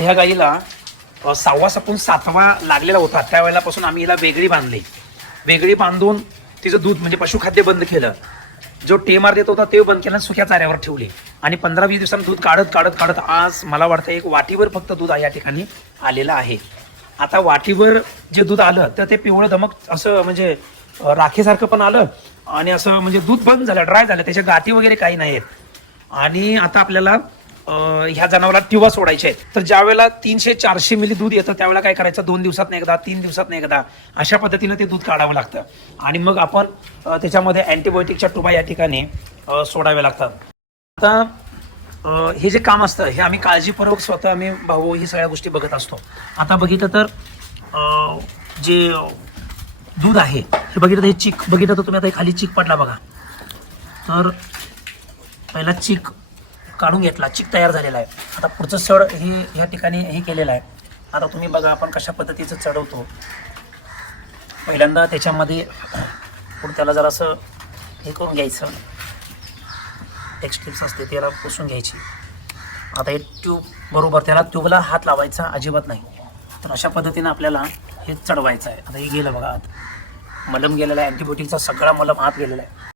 ह्या गाईला सहावा सपून सातवा लागलेला होता. त्यावेळेलापासून आम्ही हिला वेगळी बांधली. वेगळी बांधून तिचं दूध म्हणजे पशुखाद्य बंद केलं. जो टेमार देत होता ते बंद केलं सुक्या चाऱ्यावर ठेवले. आणि पंधरा वीस दिवसांनी दूध काढत काढत काढत आज मला वाटतं एक वाटीवर फक्त दूध या ठिकाणी आलेलं आहे. आता वाटीवर जे दूध आलं तर ते पिवळं धमक असं म्हणजे राखेसारखं पण आलं आणि असं म्हणजे दूध बंद झालं ड्राय झालं त्याच्या गाठी वगैरे काही नाहीत आणि आता आपल्याला ह्या जनावरात टिवा सोडायचे आहेत. तर ज्या वेळेला तीनशे चारशे मिली दूध येतं त्यावेळेला काय करायचं? दोन दिवसात एकदा तीन दिवसात एकदा. अशा पद्धतीनं ते दूध काढावं लागतं. आणि मग आपण त्याच्यामध्ये अँटीबायोटिकच्या टुबा या ठिकाणी सोडाव्या लागतात. आता हे जे काम असतं हे आम्ही काळजीपूर्वक स्वतः आम्ही भाऊ ही सगळ्या गोष्टी बघत असतो. आता बघितलं तर जे दूध आहे हे बघितलं तर हे चिक बघितलं तर तुम्ही आता खाली चिक पडला बघा. तर पहिला चिक काढून घेतला चिक तयार झालेला आहे. आता पुढचं चढ हे ह्या ठिकाणी हे केलेलं आहे. आता तुम्ही बघा आपण कशा पद्धतीचं चढवतो. पहिल्यांदा त्याच्यामध्ये पुढे त्याला जरासं हे करून घ्यायचं. एक असते त्याला पुसून घ्यायची. आता हे ट्यूब बरोबर त्याला ट्यूबला हात लावायचा अजिबात नाही. तर अशा पद्धतीनं आपल्याला हे चढवायचं आहे. आता हे गेलं बघा आत. मलम गेलेला आहे अँटीबायोटिकचा सगळा मलम आत गेलेला आहे.